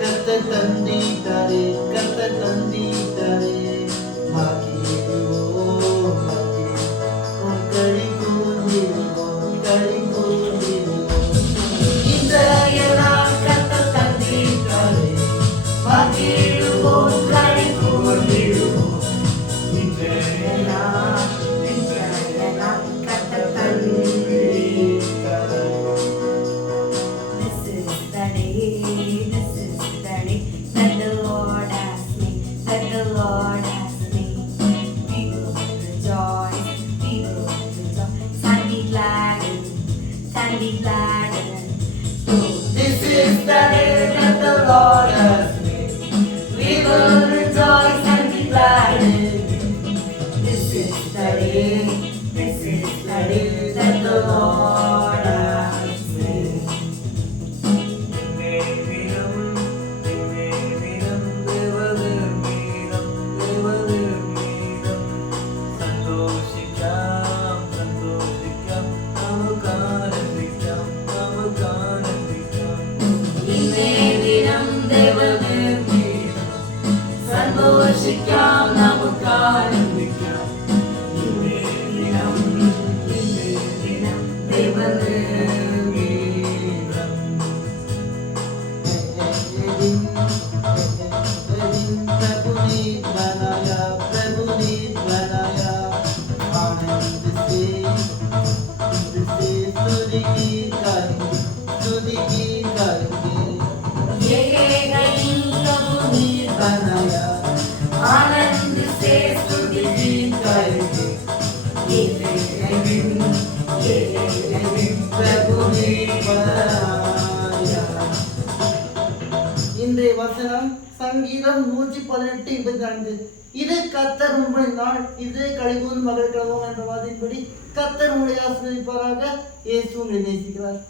கர்த்தர் தந்திட்டாரே, கர்த்தர் தந்திட்டாரே. மகிழ்வோம், மகிழ்வோம், களி கூர்ந்திடுவோம், களி கூர்ந்திடுவோம். இன்றையெல்லாம் கர்த்தர் தந்திட்டாரே, மகிழ்வோம், களி கூர்ந்திடுவோம். இன்றையெல்லாம் கர்த்தர் தந்திட்டாரே. Lord has made. We will rejoice, we will rejoice, and be glad in it, and be glad in it. This is the day that the Lord has made. We will rejoice and be glad in it. This is the day, this is the day that the Lord has made. സന്തോഷിക്കാം നമുക്ക് ആനന്ദിക്കാം आनंद से स्तुति गीत गाएंगे प्रभु ने बनाया. இன்றைய வசனம் சங்கீதம் 118:24. இது கர்த்தர் உங்கள் நாள், இது கழிவுன் மகள் கிழவம் என்ற வாதின்படி கர்த்தர் உங்களை ஆசீர்வதிப்பாராக. இயேசு உங்களை நேசிக்கிறார்.